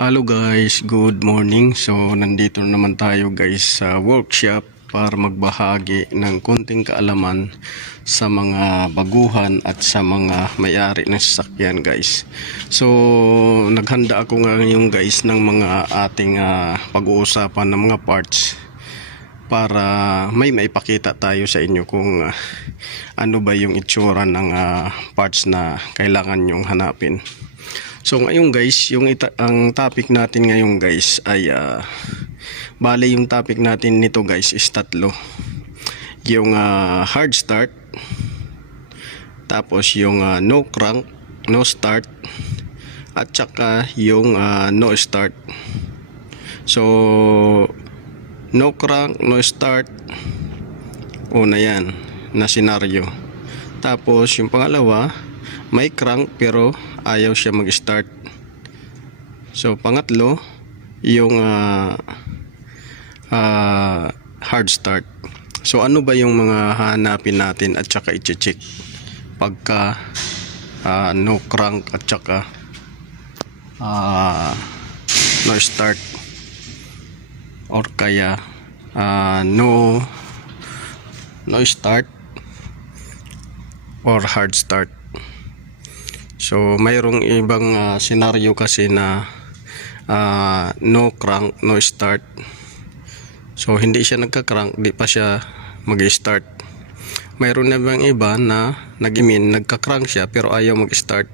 Hello guys, good morning. So nandito naman tayo guys sa workshop para magbahagi ng konting kaalaman sa mga baguhan at sa mga may-ari ng sasakyan guys. So naghanda ako ngayon guys ng mga ating pag-uusapan ng mga parts para may maipakita tayo sa inyo kung ano ba yung itsura ng parts na kailangan nyong hanapin. So ngayon guys, ang topic natin ngayon guys ay bale yung topic natin nito guys is tatlo. Yung hard start, tapos yung no crank, no start, at saka yung no start. So no crank, no start, una yan na senaryo. Tapos yung pangalawa, may crank pero ayaw siya mag-start. So pangatlo, yung hard start. So ano ba yung mga hanapin natin at saka i-check pagka no crank at saka no start, or kaya no start or hard start. So mayroong ibang senaryo kasi na no crank, no start. So hindi siya nagka-crank, di pa siya mag-start. Mayroon na bang iba na nagka-crank siya pero ayaw mag-start.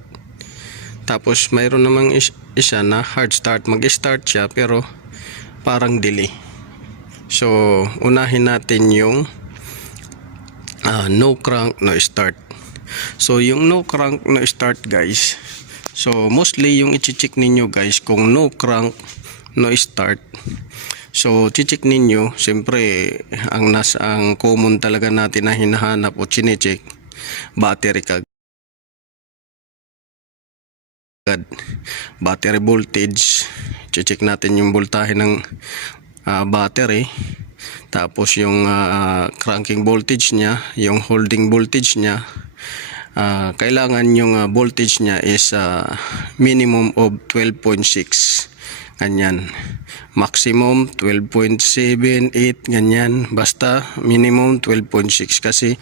Tapos mayroon namang isa na hard start, mag-start siya pero parang delay. So unahin natin yung no crank, no start. So yung no crank, no start guys, so mostly yung i-check ninyo guys kung no crank, no start. So i-check ninyo, siyempre ang common talaga natin na hinahanap o chine-check, battery kagad, battery voltage. I-check natin yung voltahe ng battery, tapos yung cranking voltage niya, yung holding voltage niya. Kailangan yung voltage niya is minimum of 12.6, ganyan, maximum 12.7, 8, ganyan, basta minimum 12.6. kasi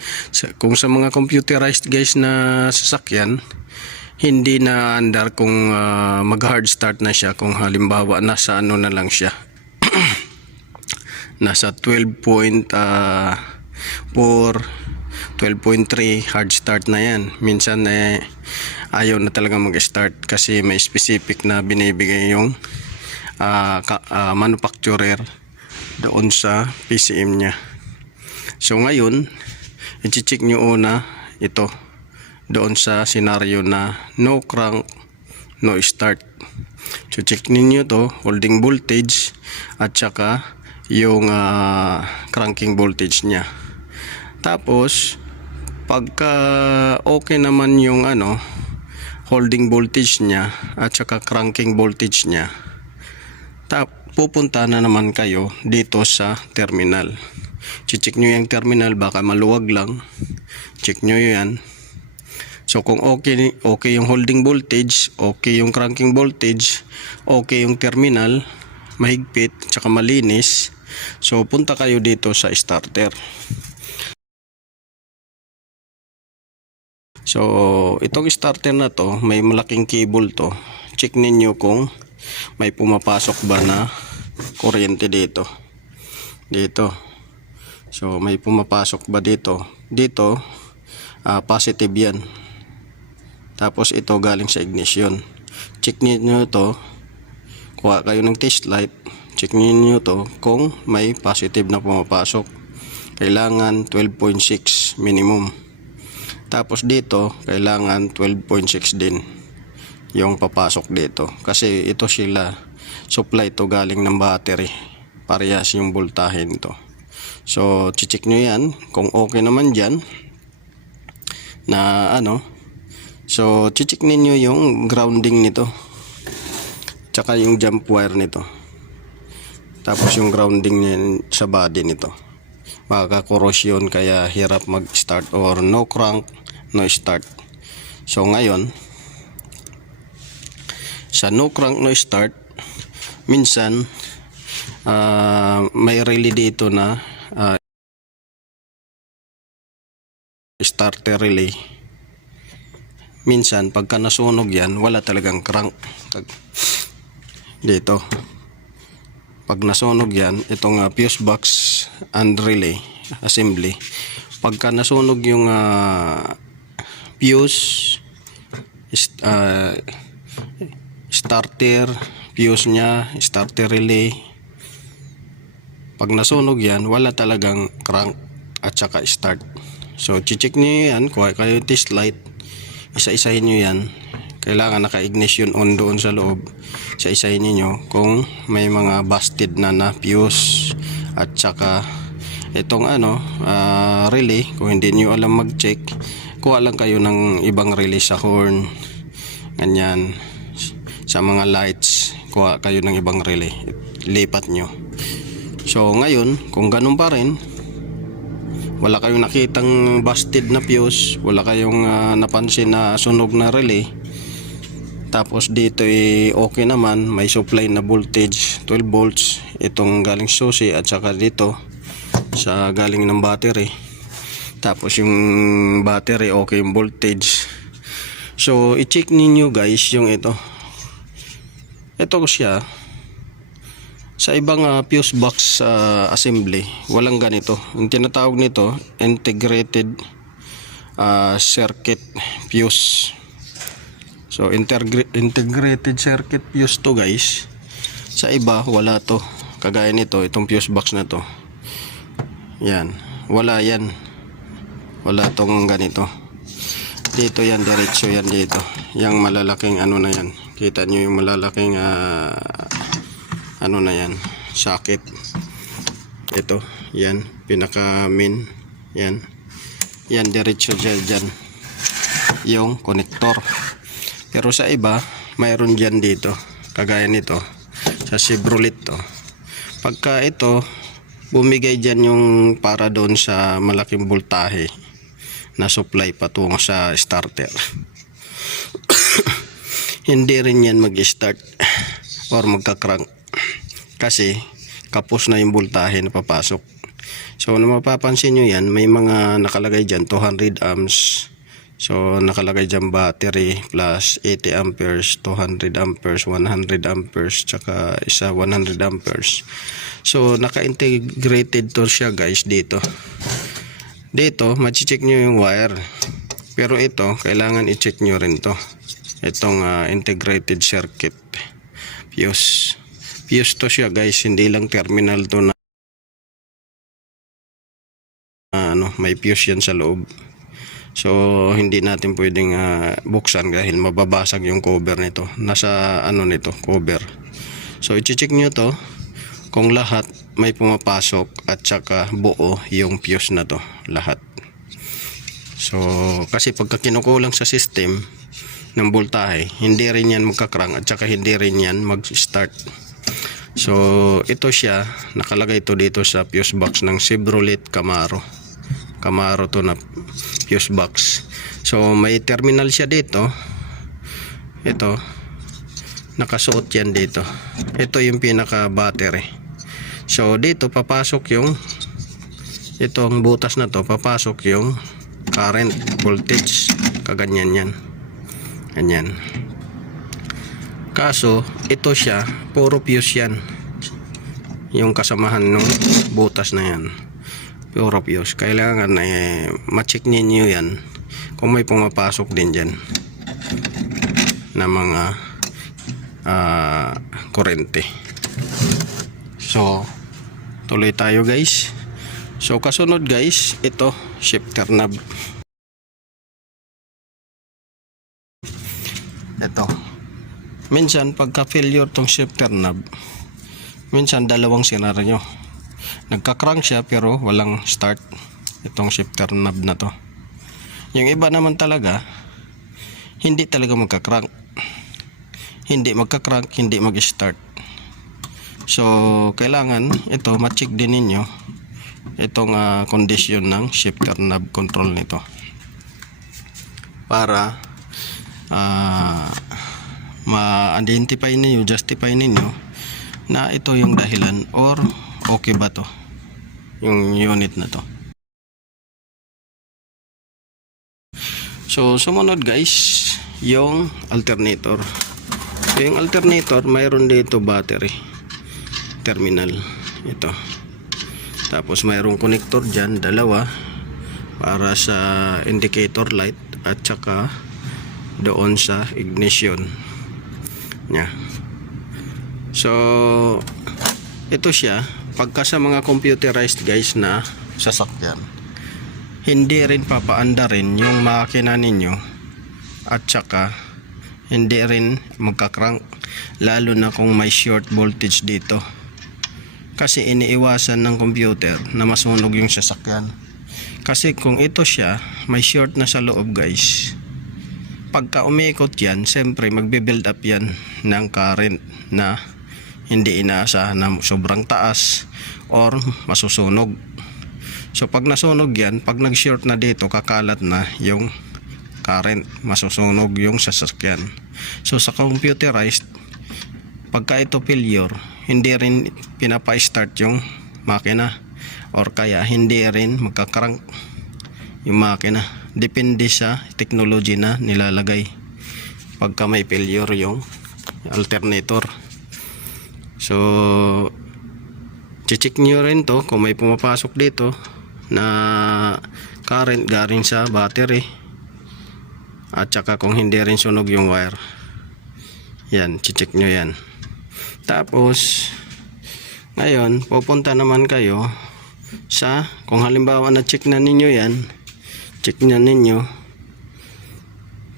kung sa mga computerized guys na sasakyan, hindi na andar kung mag hard start na siya kung halimbawa nasa ano na lang siya nasa 12.4, 12.3 hard start na yan. Minsan ayaw na talaga mag-start kasi may specific na binibigay yung manufacturer doon sa PCM nya. So ngayon, i-check nyo una ito doon sa senaryo na no crank, no start. So check ninyo to, holding voltage at saka yung cranking voltage nya. Tapos pagka okay naman yung holding voltage nya at saka cranking voltage nya, pupunta na naman kayo dito sa terminal. Check nyo yung terminal, baka maluwag lang, check nyo yan. So kung okay yung holding voltage, okay yung cranking voltage, okay yung terminal, mahigpit tsaka malinis, so punta kayo dito sa starter. So itong starter na to, may malaking cable to. Check ninyo kung may pumapasok ba na kuryente dito. So may pumapasok ba dito? Positive yan. Tapos ito galing sa ignition. Check niyo to, kuha kayo ng test light, check niyo to kung may positive na pumapasok. Kailangan 12.6 minimum. Tapos dito kailangan 12.6 din yung papasok dito, kasi ito sila supply to galing ng battery, parehas yung voltahe nito. So check nyo yan kung okay naman dyan na so check ninyo yung grounding nito tsaka yung jump wire nito, tapos yung grounding niya sa body nito. Makaka-corrosion kaya hirap mag-start, or no crank, no start. So ngayon sa no crank, no start, minsan may relay dito na starter relay. Minsan pagka nasunog yan, wala talagang crank dito. Pag nasunog yan, itong fuse box and relay assembly, pagka nasunog yung fuse, starter fuse nya, starter relay, pag nasunog yan, wala talagang crank at saka start. So check nyo yan, kuha kayo test light, isa-isahin nyo yan. Kailangan naka-ignition on doon sa loob. Isa-isahin niyo kung may mga busted na fuse at saka itong relay. Kung hindi niyo alam mag-check, kuha lang kayo ng ibang relay sa horn, ganyan. Sa mga lights, kuha kayo ng ibang relay, lipat nyo. So ngayon, kung ganun pa rin, wala kayong nakitang busted na fuse, wala kayong napansin na sunog na relay, tapos dito okay naman, may supply na voltage 12 volts itong galing susi at saka dito sa galing ng battery, tapos yung battery okay yung voltage. So i-check ninyo guys yung ito siya. Sa ibang fuse box assembly, walang ganito. Yung tinatawag nito integrated circuit fuse. So integrated circuit fuse to guys. Sa iba wala to. Kagaya nito, itong fuse box na to. Yan, wala yan. Wala tong ganito. Dito yan, diretso yan dito. Yang malalaking na yan. Kita nyo yung malalaking na yan, socket. Ito, yan, pinaka main. Yan. Yan, diretso dyan. Yung connector. Pero sa iba, mayroon dyan dito. Kagaya nito, sa Chevrolet to. Pagka ito, bumigay dyan yung para doon sa malaking voltahe na supply patungo sa starter. Hindi rin yan mag-start or magka-crank. Kasi, kapos na yung voltahe na papasok. So, na mapapansin nyo yan, may mga nakalagay dyan, 200 amps. So nakalagay dyan battery plus 80 amperes, 200 amperes, 100 amperes, tsaka isa 100 amperes. So naka-integrated to siya guys dito. Dito machi-check nyo yung wire. Pero ito kailangan i-check nyo rin to. Itong integrated circuit fuse. Fuse to siya guys, hindi lang terminal to na may fuse yan sa loob. So hindi natin pwedeng buksan dahil mababasag yung cover nito. Nasa nito, cover. So i-check nyo to kung lahat may pumapasok at saka buo yung fuse na to, lahat. So kasi pagka kinukulang sa system ng voltahe, hindi rin yan magka-crank at saka hindi rin yan mag-start. So ito siya, nakalagay to dito sa fuse box ng Chevrolet Camaro to na fuse box. So may terminal siya dito. Ito nakasuot yan dito. Ito yung pinaka battery. So dito papasok yung itong butas na to, papasok yung current voltage. Kaganyan yan, ganyan. Kaso ito siya puro fuse yan, yung kasamahan ng butas na yan, puro fuse. Kailangan ma-check ninyo yan kung may pumapasok din dyan na mga kurente. So tuloy tayo guys. So kasunod guys, ito shifter knob. Ito minsan pagka failure tong shifter knob, minsan dalawang senaryo. Nagka-crank siya pero walang start itong shifter knob na to. Yung iba naman talaga hindi talaga magka-crank, hindi magka-crank, hindi mag-start. So kailangan ito ma-check din ninyo itong condition ng shifter knob control nito para ma-identify ninyo, justify ninyo na ito yung dahilan or okay ba to yung unit na to. So sumunod guys yung alternator. So, yung alternator mayroon dito battery terminal ito, tapos mayroong connector dyan, dalawa para sa indicator light at saka doon sa ignition nya. So ito siya pagka sa mga computerized guys na sasakyan, hindi rin papaanda rin yung makina ninyo at saka hindi rin magkakrank, lalo na kung may short voltage dito, kasi iniiwasan ng computer na masunog yung sasakyan. Kasi kung ito siya may short na sa loob guys, pagka umikot yan, siyempre magbe-build up yan ng current na hindi inaasahan na sobrang taas or masusunog. So pag nasunog yan, pag nag-short na dito, kakalat na yung current, masusunog yung sasakyan. So sa computerized, pagka ito failure, hindi rin pinapa-start yung makina or kaya hindi rin magka-crank yung makina. Depende sa technology na nilalagay pagka may failure yung alternator. So check nyo rin to kung may pumapasok dito na current galing sa battery at saka kung hindi rin sunog yung wire. Yan, check nyo yan. Tapos ngayon pupunta naman kayo sa, kung halimbawa na check na ninyo yan, check na ninyo,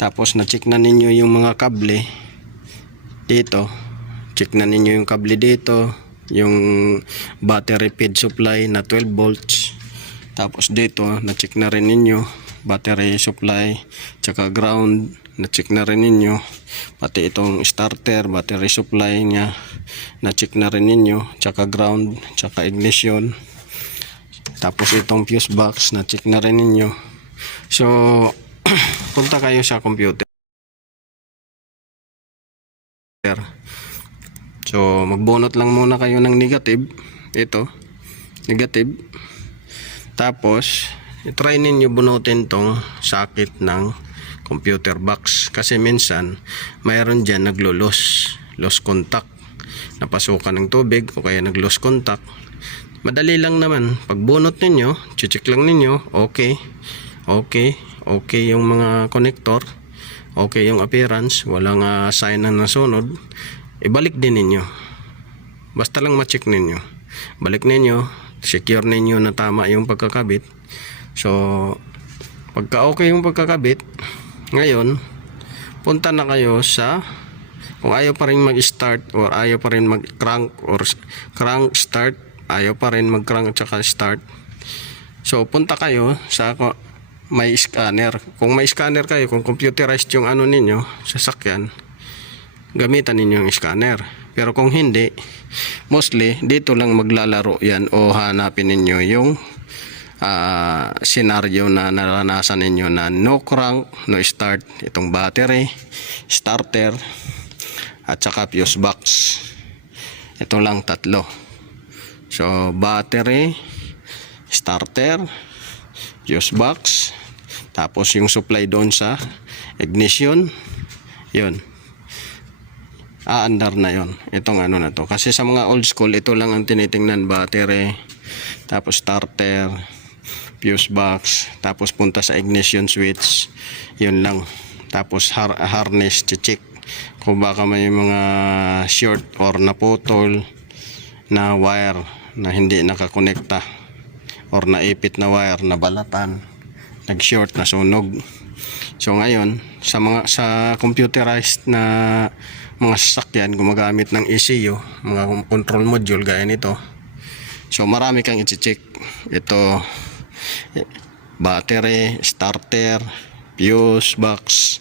tapos na check na ninyo yung mga kable dito, check na ninyo yung kable dito, yung battery feed supply na 12 volts, tapos dito na check na rin ninyo battery supply tsaka ground, na check na rin ninyo, pati itong starter battery supply nya na check na rin ninyo, tsaka ground tsaka ignition, tapos itong fuse box na check na rin ninyo. So punta kayo sa computer, so magbunot lang muna kayo ng negative, ito negative, tapos i-try ninyo bunutin tong socket ng computer box, kasi minsan mayroon dyan naglo-loss contact, napasukan ng tubig o kaya nag-loss contact. Madali lang naman, pagbunot ninyo, check lang ninyo, okay yung mga connector, okay yung appearance, walang sign na nasunod, ibalik din ninyo, basta lang ma-check ninyo, balik ninyo, secure ninyo na tama yung pagkakabit. So pagka okay yung pagkakabit, ngayon punta na kayo sa, kung ayaw pa rin mag-start or ayaw pa rin mag-crank or crank start, ayaw pa rin mag-crank at saka start, so punta kayo sa may scanner. Kung may scanner kayo, kung computerized yung ano ninyo sasakyan, gamitan ninyo yung scanner. Pero kung hindi, mostly dito lang maglalaro yan o hanapin ninyo yung scenario na naranasan ninyo na no crank, no start, itong battery, starter at saka fuse box. Ito lang tatlo. So battery, starter, fuse box, tapos yung supply doon sa ignition, yun, aandar na yon itong ano na to. Kasi sa mga old school, ito lang ang tinitingnan, battery, tapos starter, fuse box, tapos punta sa ignition switch, yun lang. Tapos harness, check kung baka may mga short or naputol na wire na hindi nakakonekta or naipit na wire na balatan, nag short, na sunog. So ngayon sa computerized na mga sasakyan, gumagamit ng ECU, mga control module gaya nito. So marami kang i-check. Ito battery, starter, fuse box,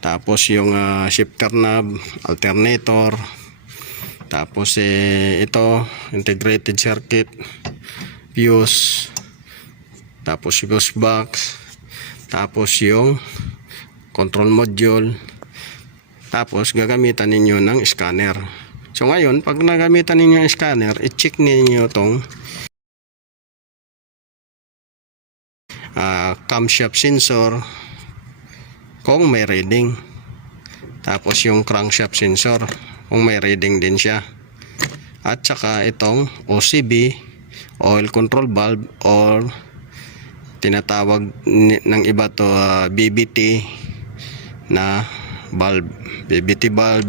tapos yung shifter knob, alternator, tapos ito integrated circuit, fuse, tapos fuse box, tapos yung control module, Tapos gagamitan ninyo ng scanner. So ngayon, pag nagamitan ninyo ang scanner, i-check ninyo itong camshaft sensor kung may reading. Tapos yung crankshaft sensor kung may reading din siya. At saka itong OCV, oil control valve, or tinatawag ng iba to BBT na valve. BBT valve,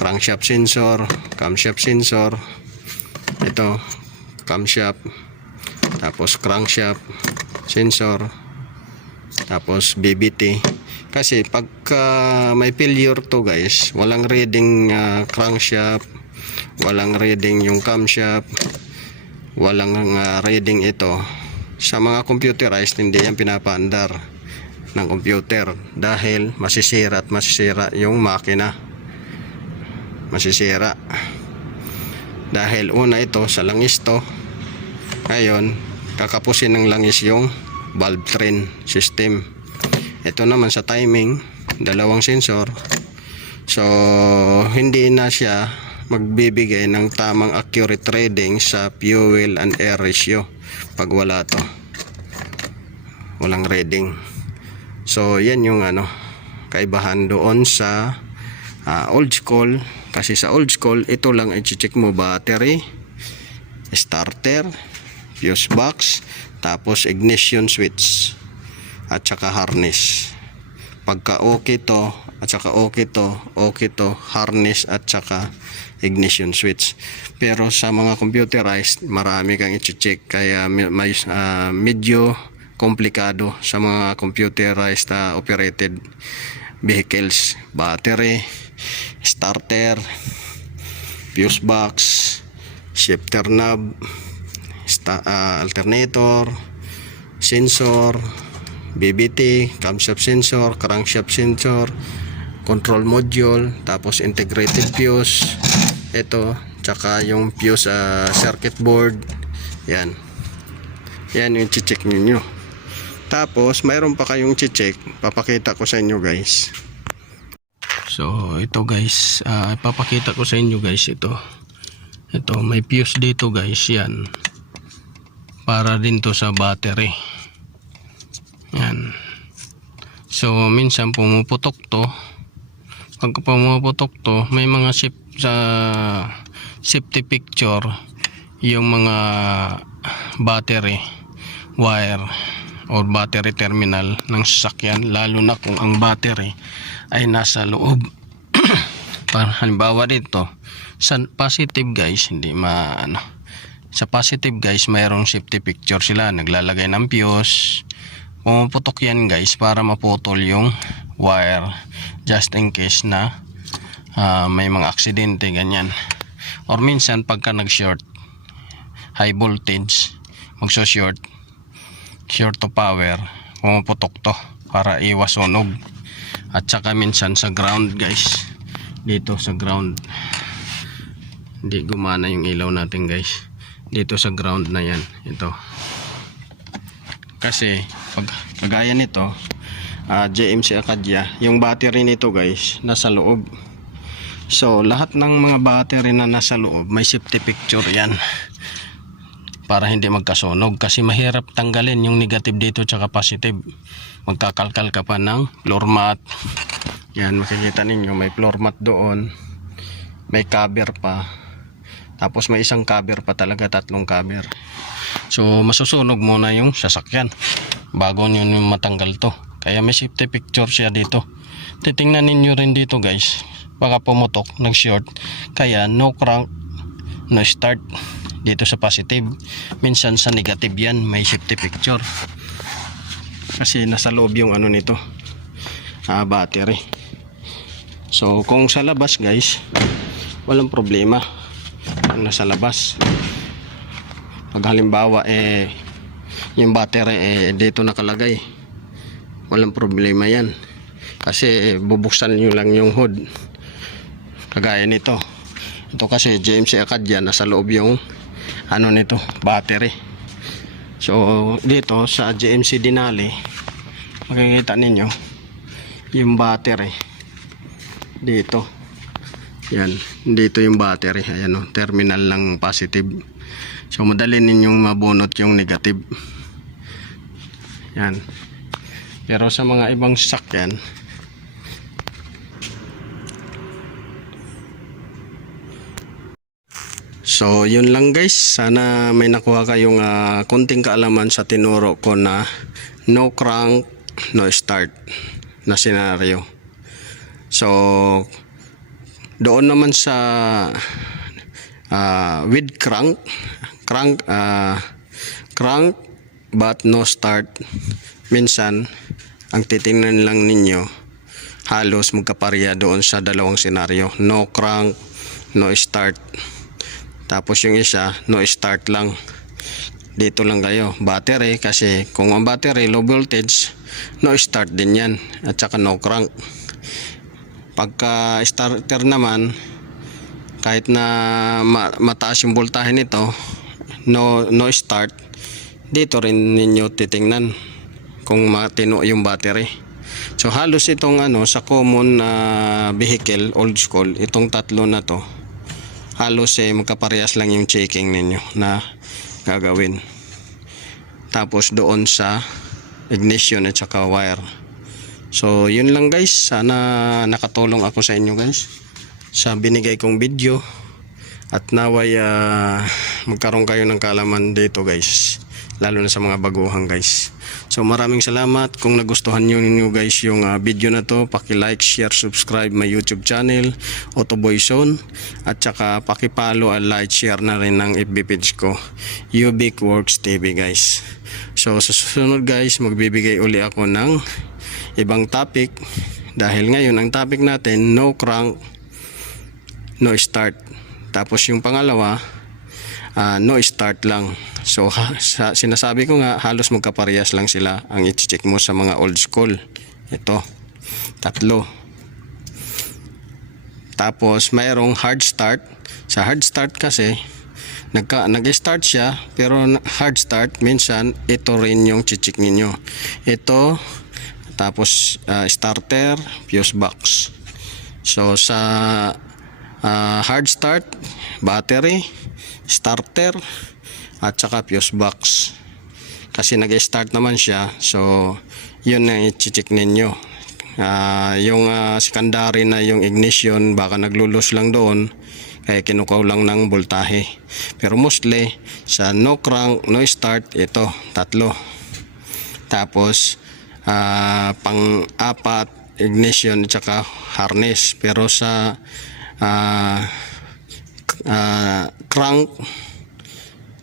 crankshaft sensor, camshaft sensor, ito camshaft, tapos crankshaft sensor, tapos BBT. Kasi pagka may failure to guys, walang reading crankshaft, walang reading yung camshaft, walang reading ito, sa mga computerized hindi yan pinapaandar ng computer dahil masisira at masisira yung makina. Masisira dahil una ito sa langis to. Ngayon kakapusin ng langis yung valve train system. Ito naman sa timing, dalawang sensor, so hindi na siya magbibigay ng tamang accurate reading sa fuel and air ratio pag wala to, walang reading. So yan yung kaibahan doon sa old school. Kasi sa old school, ito lang i-check mo: battery, starter, fuse box, tapos ignition switch, at saka harness. Pagka okay to, at saka okay to, harness at saka ignition switch. Pero sa mga computerized, marami kang i-check, kaya may medyo komplikado sa mga computerized operated vehicles. Battery, starter, fuse box, shifter knob, alternator, sensor, BBT, camshaft sensor, crankshaft sensor, control module, tapos integrated fuse, ito, tsaka yung fuse circuit board. Yan yung check ninyo. Tapos mayroon pa kayong check, papakita ko sa inyo guys. So ito guys, papakita ko sa inyo guys. Ito may fuse dito guys. Yan, para din to sa battery. Yan. So minsan pumuputok to. Pag pumuputok to, may mga sa safety picture yung mga battery wire or battery terminal ng sasakyan, lalo na kung ang battery ay nasa loob. Para halimbawa dito sa positive guys, sa positive guys mayroong safety picture sila, naglalagay ng fuse. Pumuputok yan guys para maputol yung wire, just in case na may mga aksidente ganyan. Or minsan pagka nag short, high voltage, short to power, pumuputok to para iwas sunog. At saka minsan sa ground guys, dito sa ground, hindi gumana yung ilaw natin guys, dito sa ground na yan, ito. Kasi pag kagaya nito, JMC Acadia, yung battery nito guys nasa loob. So lahat ng mga battery na nasa loob may safety picture yan, para hindi magkasunog. Kasi mahirap tanggalin yung negative dito tsaka positive. Magkakalkal ka pa ng floor mat. Yan, makikita ninyo may floor mat doon, may cover pa, tapos may isang cover pa talaga, tatlong cover. So masusunog muna yung sasakyan bago nyo matanggal to. Kaya may safety picture siya dito. Titingnan ninyo rin dito guys, baka pumutok, nag short, kaya no crank, no start dito sa positive. Minsan sa negative yan may safety picture, kasi nasa loob yung nito, battery. So kung sa labas guys, walang problema. Kung nasa labas, pag halimbawa yung battery dito nakalagay, walang problema yan, kasi bubuksan nyo lang yung hood, kagaya nito. Ito kasi JMC Acadia, nasa loob yung nito, battery. So dito sa JMC Denali, makikita ninyo yung battery dito. Yan, dito yung battery. Ayan o, terminal lang positive. So madali ninyong mabunot yung negative. Yan. Pero sa mga ibang sasakyan, so yun lang guys, sana may nakuha kayong konting kaalaman sa tinuro ko na no crank, no start na senaryo. So doon naman sa with crank but no start, minsan ang titingnan lang ninyo halos magkapareha doon sa dalawang senaryo, no crank, no start. Tapos yung isa, no start lang. Dito lang kayo, battery, kasi kung ang battery low voltage, no start din yan, at saka no crank. Pagka starter naman, kahit na mataas yung voltahe nito, no start, dito rin ninyo titingnan kung matino yung battery. So halos itong sa common vehicle, old school, itong tatlo na to, halos magkaparehas lang yung checking ninyo na gagawin. Tapos doon sa ignition at saka wire. So yun lang guys, sana nakatulong ako sa inyo guys sa binigay kong video, at naway magkaroon kayo ng kaalaman dito guys, lalo na sa mga baguhan guys. So maraming salamat. Kung nagustuhan nyo guys yung video na to, paki-like, share, subscribe my YouTube channel Autoboy Zone, at saka paki-follow at like, share na rin ng FB page ko Ubiq Works TV guys. So sa susunod guys, magbibigay uli ako ng ibang topic, dahil ngayon ang topic natin no crank, no start. Tapos yung pangalawa, no start lang. So sinasabi ko nga, halos magkaparehas lang sila ang i-check mo sa mga old school. Ito, tatlo. Tapos mayroong hard start. Sa hard start kasi nag-start siya, pero hard start, minsan ito rin yung check ninyo. Ito, tapos starter, fuse box. So sa hard start, battery, starter, at saka fuse box. Kasi nag-start naman siya, so yun ang i-check ninyo. Yung secondary na yung ignition, baka naglulos lang doon, kaya kinukaw lang ng voltahe. Pero mostly sa no crank, no start, ito tatlo. Tapos pang-apat, ignition at saka harness. Pero sa crank,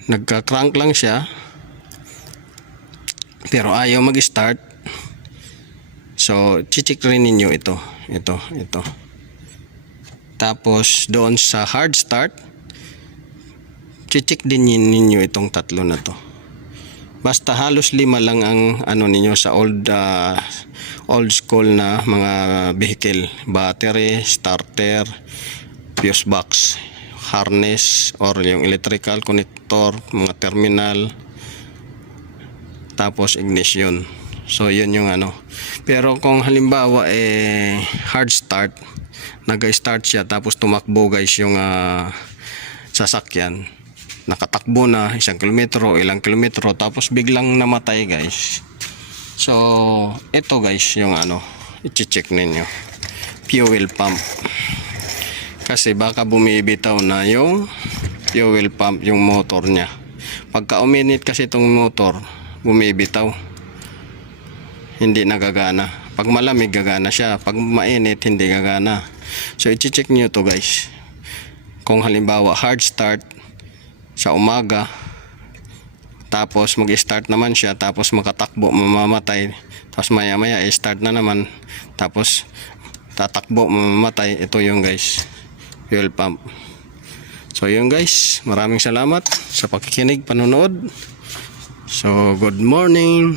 nagka-crank lang siya pero ayaw mag-start, so chichik rin ninyo ito. Tapos doon sa hard start, chichik din ninyo itong tatlo na to. Basta halos 5 lang ang ninyo sa old school na mga vehicle: battery, starter, fuse box, harness or yung electrical connector, mga terminal, tapos ignition. So yun yung Pero kung halimbawa hard start, nag-start siya tapos tumakbo guys yung sasakyan, nakatakbo na 1 kilometro, ilang kilometro, tapos biglang namatay guys. So ito guys yung i-check ninyo, fuel pump. Kasi baka bumibitaw na yung fuel pump, yung motor niya. Pagka uminit kasi itong motor, bumibitaw, hindi nagagana. Pag malamig gagana siya, pag mainit hindi gagana. So i-check nyo to guys. Kung halimbawa hard start sa umaga, tapos mag-start naman siya, tapos makatakbo, mamamatay, tapos maya maya i-start na naman, tapos tatakbo, mamamatay, ito yung guys, fuel pump. So yun guys, maraming salamat sa pakikinig, panonood. So good morning.